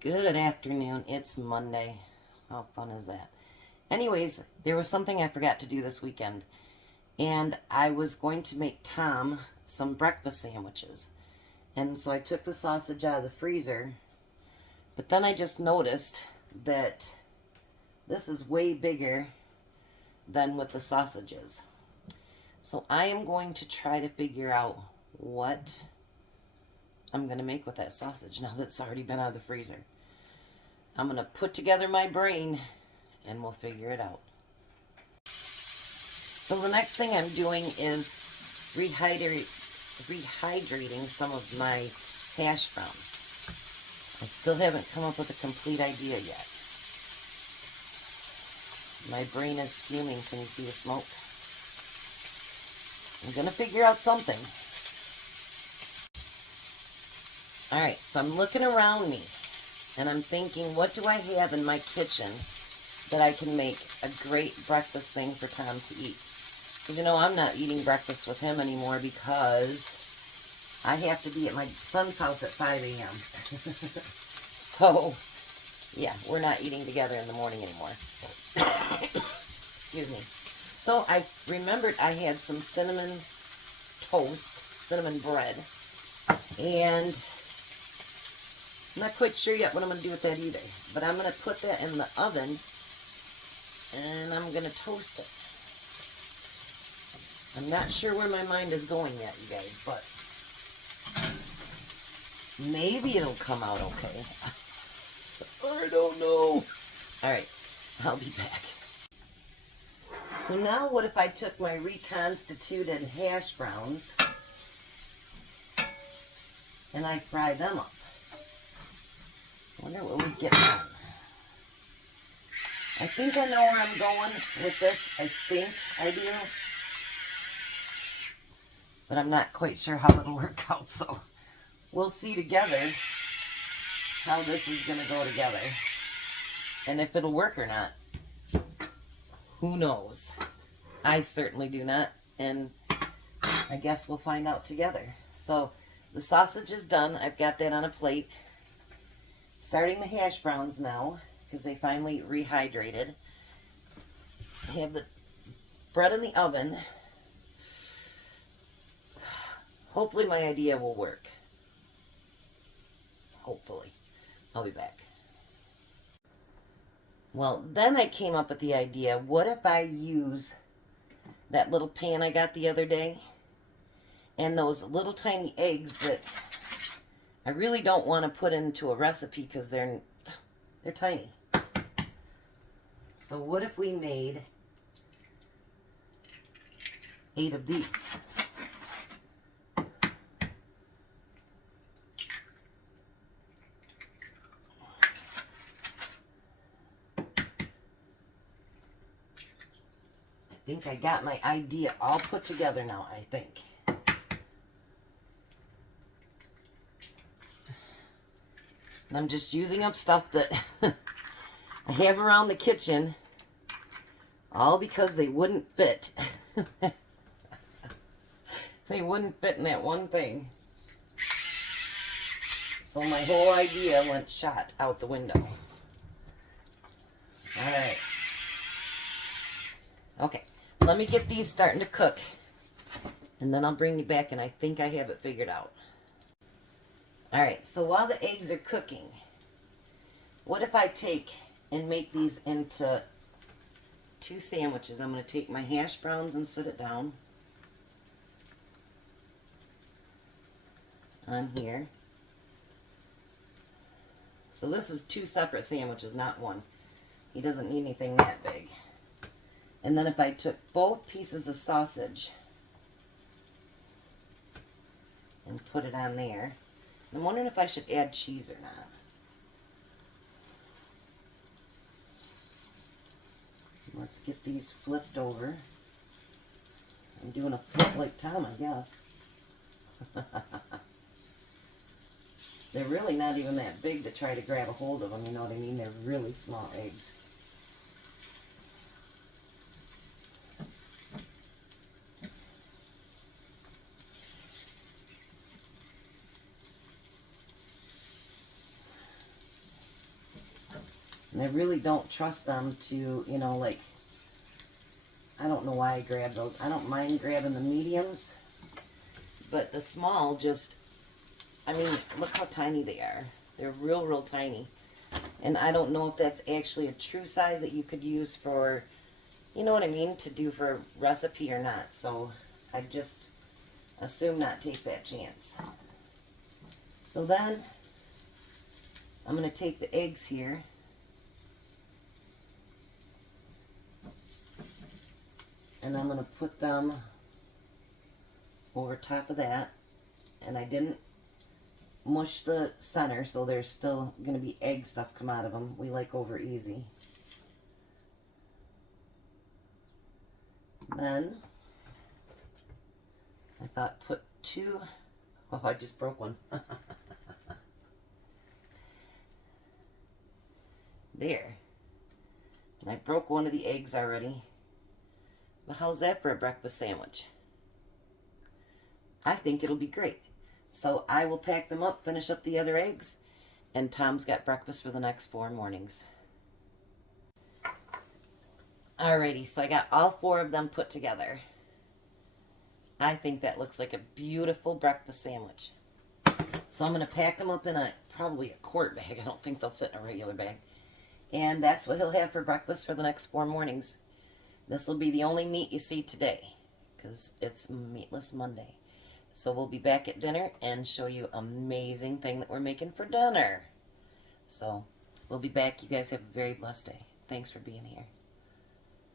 Good afternoon. It's Monday. How fun is that? Anyways, there was something I forgot to do this weekend, and I was going to make Tom some breakfast sandwiches. And so I took the sausage out of the freezer, but then I just noticed that this is way bigger than what the sausage is. So I am going to try to figure out what I'm going to make with that sausage now that's already been out of the freezer. I'm going to put together my brain and we'll figure it out. So the next thing I'm doing is rehydrating some of my hash browns. I still haven't come up with a complete idea yet. My brain is fuming. Can you see the smoke? I'm going to figure out something. Alright, so I'm looking around me, and I'm thinking, what do I have in my kitchen that I can make a great breakfast thing for Tom to eat? Because, you know, I'm not eating breakfast with him anymore because I have to be at my son's house at 5 a.m. So, yeah, we're not eating together in the morning anymore. Excuse me. So I remembered I had some cinnamon toast, cinnamon bread, and I'm not quite sure yet what I'm going to do with that either. But I'm going to put that in the oven, and I'm going to toast it. I'm not sure where my mind is going yet, you guys, but maybe it'll come out okay. I don't know. Alright, I'll be back. So now what if I took my reconstituted hash browns and I fry them up? I wonder what we get on. I think I know where I'm going with this. I think I do. But I'm not quite sure how it'll work out, so we'll see together how this is going to go together. And if it'll work or not. Who knows? I certainly do not, and I guess we'll find out together. So the sausage is done. I've got that on a plate. Starting the hash browns now, because they finally rehydrated. I have the bread in the oven. Hopefully my idea will work. Hopefully. I'll be back. Well, then I came up with the idea, what if I use that little pan I got the other day and those little tiny eggs that I really don't want to put into a recipe because they're tiny. So what if we made 8 of these? I think I got my idea all put together now, I think. And I'm just using up stuff that I have around the kitchen, all because they wouldn't fit. They wouldn't fit in that one thing. So my whole idea went shot out the window. Alright. Okay. Let me get these starting to cook, and then I'll bring you back, and I think I have it figured out. Alright, so while the eggs are cooking, what if I take and make these into 2 sandwiches? I'm going to take my hash browns and set it down on here. So this is 2 separate sandwiches, not one. He doesn't need anything that big. And then if I took both pieces of sausage and put it on there, I'm wondering if I should add cheese or not. Let's get these flipped over. I'm doing a flip like Tom, I guess. They're really not even that big to try to grab a hold of them, you know what I mean? They're really small eggs. And I really don't trust them to, you know, like, I don't know why I grabbed those. I don't mind grabbing the mediums, but the small just, I mean, look how tiny they are. They're real, real tiny. And I don't know if that's actually a true size that you could use for, you know what I mean, to do for a recipe or not. So I just assume not take that chance. So then I'm going to take the eggs here. And I'm going to put them over top of that. And I didn't mush the center, so there's still going to be egg stuff come out of them. We like over easy. Then I thought put two. Oh, I just broke one. There. And I broke one of the eggs already. But how's that for a breakfast sandwich? I think it'll be great. So I will pack them up, finish up the other eggs, and Tom's got breakfast for the next 4 mornings. Alrighty, so I got all 4 of them put together. I think that looks like a beautiful breakfast sandwich. So I'm going to pack them up in probably a quart bag. I don't think they'll fit in a regular bag. And that's what he'll have for breakfast for the next 4 mornings. This will be the only meat you see today, because it's Meatless Monday. So we'll be back at dinner and show you an amazing thing that we're making for dinner. So we'll be back. You guys have a very blessed day. Thanks for being here.